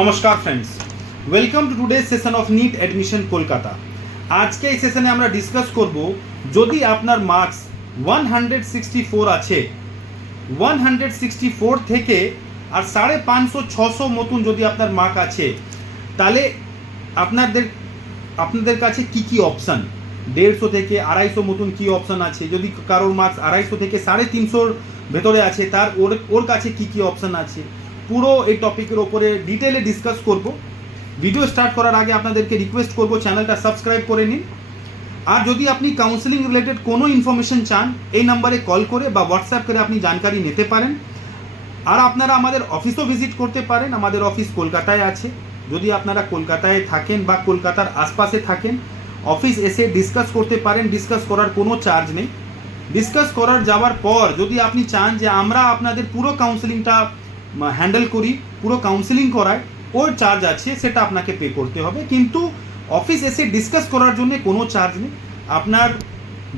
নমস্কার friends, welcome to today session of NEET admission Kolkata. আজকে এই সেশনে আমরা ডিসকাস করব, যদি আপনার মার্কস 164 আছে, 164 থেকে আর 550-600 মতন যদি আপনার মার্ক আছে, তাহলে আপনাদের কাছে কি কি অপশান, 150 থেকে 250 মতন কি অপশান আছে। যদি কারোর মার্কস 250 থেকে 350 ভেতরে আছে, তার ওর কাছে কি কি অপশান আছে, পুরো এই টপিকের ওপরে ডিটেলে ডিসকাস করব। ভিডিও স্টার্ট করার আগে আপনাদেরকে রিকোয়েস্ট করব, চ্যানেলটা সাবস্ক্রাইব করে নিন। আর যদি আপনি কাউন্সেলিং রিলেটেড কোনো ইনফরমেশন চান, এই নাম্বারে কল করে বা হোয়াটসঅ্যাপ করে আপনি জানকারি নিতে পারেন। আর আপনারা আমাদের অফিসও ভিজিট করতে পারেন, আমাদের অফিস কলকাতায় আছে। যদি আপনারা কলকাতায় থাকেন বা কলকাতার আশপাশে থাকেন, অফিস এসে ডিসকাস করতে পারেন। ডিসকাস করার কোনো চার্জ নেই। ডিসকাস করার যাওয়ার পর যদি আপনি চান যে আমরা আপনাদের পুরো কাউন্সেলিংটা হ্যান্ডেল করি, পুরো কাউন্সেলিং করায়, ওর চার্জ আছে, সেটা আপনাকে পে করতে হবে। কিন্তু অফিস এসে ডিসকাস করার জন্য কোনো চার্জ নেই। আপনার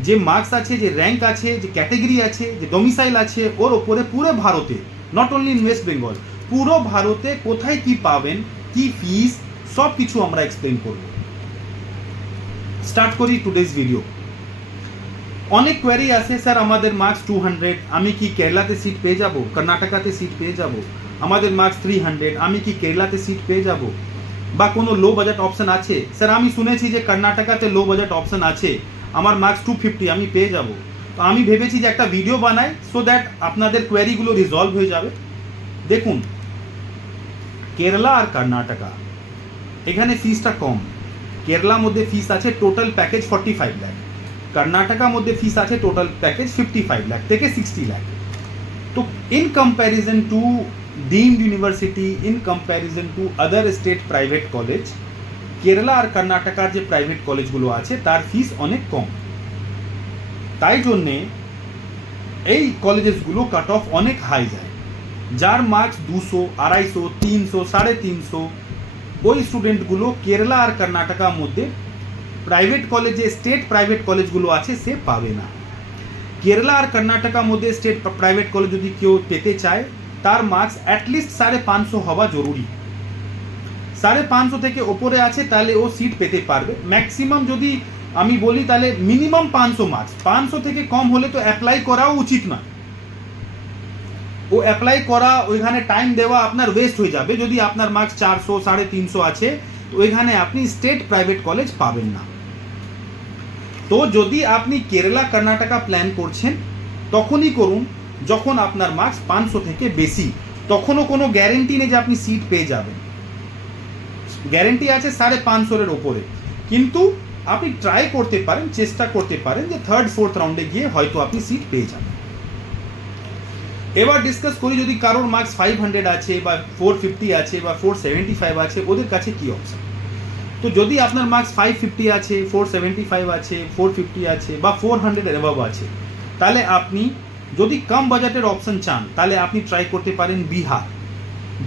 যে মার্কস আছে, যে র্যাঙ্ক আছে, যে ক্যাটেগরি আছে, যে ডোমিসাইল আছে, ওর ওপরে পুরো ভারতে, not only in West Bengal, পুরো ভারতে কোথায় কি পাবেন, কি ফিস, সব কিছু আমরা এক্সপ্লেন করব। স্টার্ট করি টুডেজ ভিডিও। অনেক কোয়ারি আসে, স্যার আমাদের মার্কস 200, আমি কি কেরালাতে সিট পেয়ে যাব, কর্ণাটকাতে সিট পেয়ে যাব। আমাদের মার্কস 300, আমি কি কেরালাতে সিট পেয়ে যাব, বা কোনো লো বাজেট অপশন আছে। স্যার আমি শুনেছি যে কর্ণাটকাতে লো বাজেট অপশন আছে, আমার মার্কস 250, আমি পেয়ে যাব। তো আমি ভেবেছি যে একটা ভিডিও বানাই, সো দ্যাট আপনাদের কোয়ারিগুলো রিজলভ হয়ে যাবে। দেখুন, কেরালা আর কর্ণাটকা, এখানে ফিসটা কম। কেরালার মধ্যে ফিস আছে টোটাল প্যাকেজ 45 লাখ, কর্ণাটকার মধ্যে ফিস আছে টোটাল প্যাকেজ 55 লাখ থেকে 60 লাখ। তো in comparison to deemed university, in comparison to other state private college, Kerala আর কর্ণাটকার যে প্রাইভেট কলেজগুলো আছে তার ফিস অনেক কম। তাই জন্যে এই কলেজেসগুলো কাট অফ অনেক হাই যায়। যার মার্কস 200, 250, 300, 350, ওই স্টুডেন্টগুলো কেরালা আর কর্ণাটকার মধ্যে প্রাইভেট কলেজে, স্টেট প্রাইভেট কলেজগুলো আছে, সে পাবে না। কেরালা আর কর্ণাটকার মধ্যে স্টেট প্রাইভেট কলেজ যদি কেউ পেতে চায়, তার মার্কস অ্যাটলিস্ট 550 হওয়া জরুরি। 550 থেকে ওপরে আছে, তাহলে ও সিট পেতে পারবে। ম্যাক্সিমাম যদি আমি বলি, তাহলে মিনিমাম 500 মার্কস, 500 থেকে কম হলে তো অ্যাপ্লাই করাও উচিত না। ও অ্যাপ্লাই করা, ওইখানে টাইম দেওয়া আপনার ওয়েস্ট হয়ে যাবে। যদি আপনার মার্কস 400, 350 আছে, তো ওইখানে আপনি স্টেট প্রাইভেট কলেজ পাবেন না। তো যদি আপনি কেরালা কর্ণাটকা প্ল্যান করছেন, তখনই করুন যখন আপনার মার্কস 500 থেকে বেশি। তখনও কোনো গ্যারেন্টি নেই যে আপনি সিট পেয়ে যাবেন। গ্যারেন্টি আছে 550-এর ওপরে, কিন্তু আপনি ট্রাই করতে পারেন, চেষ্টা করতে পারেন যে 3rd, 4th রাউন্ডে গিয়ে হয়তো আপনি সিট পেয়ে যাবেন। এবার ডিসকাস করি, যদি কারোর মার্কস 500 আছে বা 450 আছে বা 475 আছে, ওদের কাছে কি অপশন। তো যদি আপনার মার্কস 550 আছে, 475 আছে, 450 আছে বা 400 অ্যাবাভ আছে, তাহলে আপনি যদি কম বাজেটের অপশন চান, তাহলে আপনি ট্রাই করতে পারেন বিহার।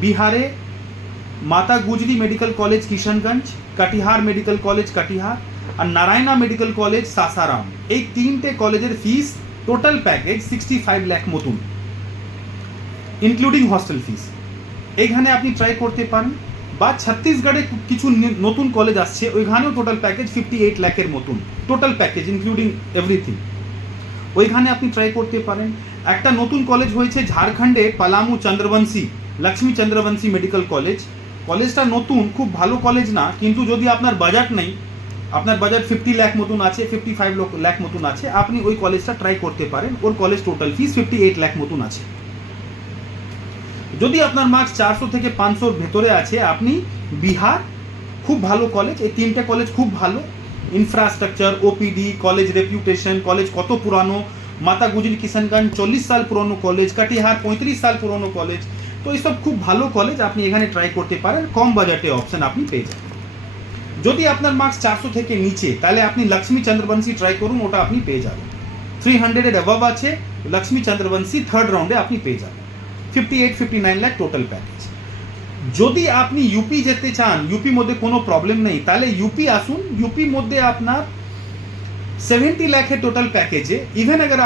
বিহারে Mata Gujri medical college Kishanganj, Katihar medical college Katihar আর নারায়ণা মেডিকেল কলেজ সাসারাম, এই 3টে কলেজের ফিস টোটাল প্যাকেজ 65 লাখ মতন, ইনক্লুডিং হস্টেল ফিস। এইখানে আপনি ট্রাই করতে পারেন। বা ছত্তিশগড়ে কিছু নতুন কলেজ আসছে, ওইখানেও টোটাল প্যাকেজ 58 লাখের মতন, টোটাল প্যাকেজ ইনক্লুডিং এভরিথিং। ওইখানে আপনি ট্রাই করতে পারেন। একটা নতুন কলেজ হয়েছে ঝাড়খণ্ডে, পালামু চন্দ্রবংশী, লক্ষ্মী চন্দ্রবংশী মেডিকেল কলেজ। কলেজটা নতুন, খুব ভালো কলেজ না, কিন্তু যদি আপনার বাজেট নেই, আপনার বাজেট 50 লাখ মতন আছে, 55 লাখ মতন আছে, আপনি ওই কলেজটা ট্রাই করতে পারেন। ওর কলেজ টোটাল ফিস 58 লাখ মতন আছে। যদি আপনার মার্কস 400 থেকে 500 ভেতরে আছে, আপনি বিহার, খুব ভালো কলেজ, এই 3টে কলেজ খুব ভালো। Infrastructure, OPD, college reputation, college কত পুরানো। মাতা গুজরি কিশনগঞ্জ 40 সাল পুরনো কলেজ, কাটিহার 35 সাল পুরনো কলেজ। তো এইসব খুব ভালো কলেজ, আপনি এখানে ট্রাই করতে পারেন। কম বাজেটে অপশন আপনি পেয়ে যাবেন। যদি আপনার মার্কস 400 থেকে নিচে, তাহলে আপনি লক্ষ্মী চন্দ্রবংশী ট্রাই করুন, ওটা আপনি পেয়ে যাবেন। 300-এর অ্যাবাভ আছে, লক্ষ্মী চন্দ্রবংশী 3rd রাউন্ডে আপনি পেয়ে যাবেন। 58-59 লাখ টোটাল প্যাকেজ। যদি আপনি ইউপি যেতে চান, ইউপি মধ্যে কোনো প্রবলেম নেই, তাহলে ইউপি আসুন। ইউপি মধ্যে আপনার 70 লাখের টোটাল প্যাকেজে, ইভেন अगर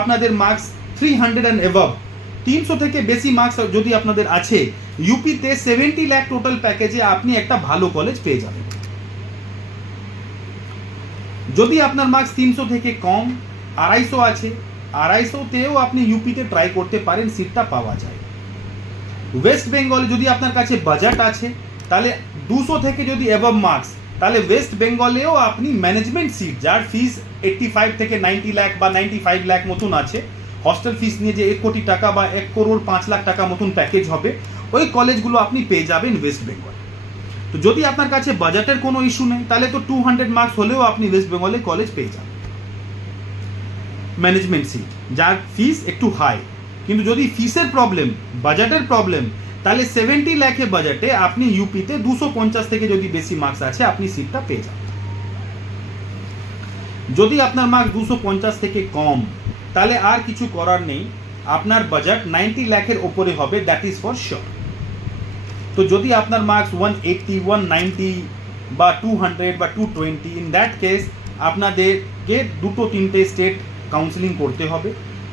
আপনাদের মার্কস 300 অ্যান্ড অ্যাবাভ, 300 থেকে বেশি মার্কস যদি আপনাদের আছে, ইউপিতে 70 লাখ টোটাল প্যাকেজে আপনি একটা ভালো কলেজ পেয়ে যাবেন। যদি আপনার মার্কস 300 থেকে কম, 250 আছে, 250তেও আপনি ইউপিতে ট্রাই করতে পারেন, সিটটা পাওয়া যায়। ওয়েস্ট বেঙ্গলে যদি আপনার কাছে বাজেট আছে, তাহলে 200 থেকে যদি অ্যাবভ মার্কস, তাহলে ওয়েস্ট বেঙ্গলেও আপনি ম্যানেজমেন্ট সিট, যার ফিস 85 থেকে 90 লাখ বা 95 লাখ মতন আছে, হস্টেল ফিস নিয়ে যে 1 কোটি টাকা বা 1 করোড় 5 লাখ টাকা মতন প্যাকেজ হবে, ওই কলেজগুলো আপনি পেয়ে যাবেন ওয়েস্ট বেঙ্গল। তো যদি আপনার কাছে বাজেটের কোনো ইস্যু নেই, তাহলে তো 200 মার্কস হলেও আপনি ওয়েস্ট বেঙ্গলে কলেজ পেয়ে যাবেন ম্যানেজমেন্ট সিট, যার ফিস একটু হাই। কিন্তু যদি ফিসের প্রবলেম, বাজেটের প্রবলেম, তাহলে 70 লাখের বাজেটে আপনি ইউপিতে 250 থেকে যদি বেশি মার্কস আছে, আপনি সিটটা পেয়ে যাবেন। যদি আপনার মার্কস 250 থেকে কম, তাহলে আর কিছু করার নেই, আপনার বাজেট 90 লাখের ওপরে হবে, দ্যাট ইজ ফর শিওর। তো যদি আপনার মার্কস 180, 190 বা 200 বা 220, ইন দ্যাট কেস আপনাদেরকে 2-3টে স্টেট কাউন্সিলিং করতে হবে।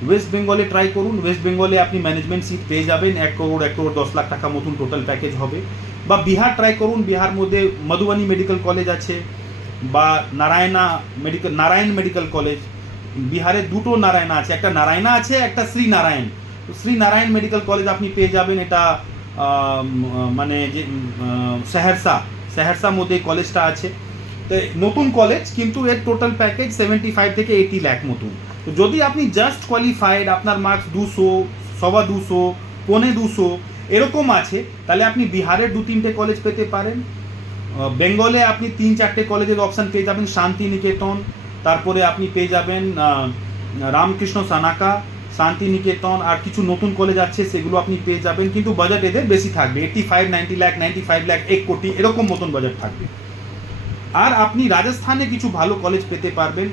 ওয়েস্ট বেঙ্গলে ট্রাই করুন, ওয়েস্ট বেঙ্গলে আপনি ম্যানেজমেন্ট সিট পেয়ে যাবেন, 1 করোড় 10 লাখ টাকা মতন টোটাল প্যাকেজ হবে। বা বিহার ট্রাই করুন, বিহার মধ্যে মধুবনী মেডিকেল কলেজ আছে বা নারায়ণ মেডিকেল কলেজ। বিহারে 2টো নারায়ণা আছে, একটা নারায়ণা আছে, একটা শ্রীনারায়ণ। তো শ্রীনারায়ণ মেডিকেল কলেজ আপনি পেয়ে যাবেন, এটা মানে যে সেহেরসা মধ্যে কলেজটা আছে। তো নতুন কলেজ, কিন্তু এর টোটাল প্যাকেজ 75 থেকে 80 লাখ মতন। তো যদি আপনি জাস্ট কোয়ালিফাইড, আপনার মার্কস 200, 225, 250 এরকম আছে, তাহলে আপনি বিহারের 2-3টে কলেজ পেতে পারেন। বেঙ্গলে আপনি 3-4টে কলেজের অপশান পেয়ে যাবেন, শান্তিনিকেতন, তারপরে আপনি পেয়ে যাবেন রামকৃষ্ণ সানাকা, শান্তিনিকেতন, আর কিছু নতুন কলেজ আছে, সেগুলো আপনি পেয়ে যাবেন। কিন্তু বাজেট এদের বেশি থাকবে, 85, 90 লাখ, 95 লাখ, 1 কোটি এরকম মতন বাজেট থাকবে। আর আপনি রাজস্থানে কিছু ভালো কলেজ পেতে পারবেন,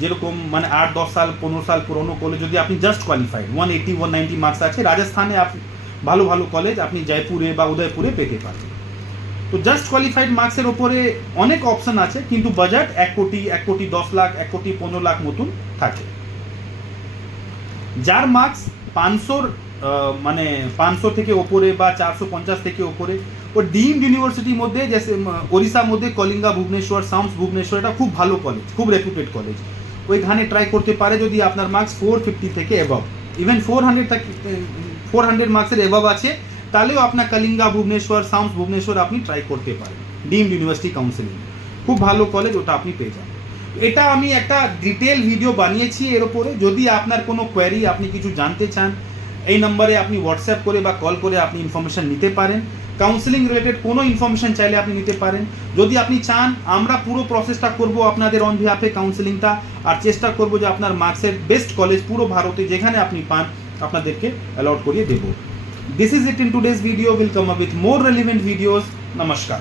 যেরকম মানে 8-10 সাল 15 সাল পুরনো কলেজ, যদি আপনি জাস্ট কোয়ালিফাইড 180, 190 মার্কস আছে, রাজস্থানে আপনি ভালো ভালো কলেজ আপনি জয়পুরে বা উদয়পুরে পেতে পারবেন। তো জাস্ট কোয়ালিফাইড মার্কসের ওপরে অনেক অপশন আছে, কিন্তু বাজেট 1 কোটি, 1 কোটি 10 লাখ, 1 কোটি 15 লাখ মতন থাকে। যার মার্কস 500 মানে 500 থেকে ওপরে বা 450 থেকে ওপরে, ও ডিমড ইউনিভার্সিটির মধ্যে, জেসে ওড়িশার মধ্যে কলিঙ্গা ভুবনেশ্বর, সাউন্স ভুবনেশ্বর, এটা খুব ভালো কলেজ, খুব রেপুটেড কলেজ, ওইখানে ট্রাই করতে পারে। যদি আপনার মার্কস 450 থেকে এবাভ, ইভেন 400 মার্কসের এবাভ আছে, তাহলেও আপনার কলিঙ্গা ভুবনেশ্বর, সাউন্স ভুবনেশ্বর আপনি ট্রাই করতে পারেন। ডিমড ইউনিভার্সিটি কাউন্সিলিং খুব ভালো কলেজ, ওটা আপনি পেয়ে যাবেন। এটা আমি একটা ডিটেল ভিডিও বানিয়েছি এর উপরে। যদি আপনার কোনো কোয়ারি, আপনি কিছু জানতে চান, এই নম্বরে আপনি হোয়াটসঅ্যাপ করে বা কল করে আপনি ইনফরমেশন নিতে পারেন। কাউন্সিলিং রিলেটেড কোনো ইনফরমেশন চাইলে আপনি নিতে পারেন। যদি আপনি চান, আমরা পুরো প্রসেসটা করব আপনাদের অন বিহাফে, কাউন্সিলিংটা, আর চেষ্টা করব যে আপনার মার্কসের বেস্ট কলেজ পুরো ভারতে যেখানে আপনি পান, আপনাদেরকে অ্যালট করিয়ে দেব। This is it in today's video. We'll come up with more relevant videos. Namaskar.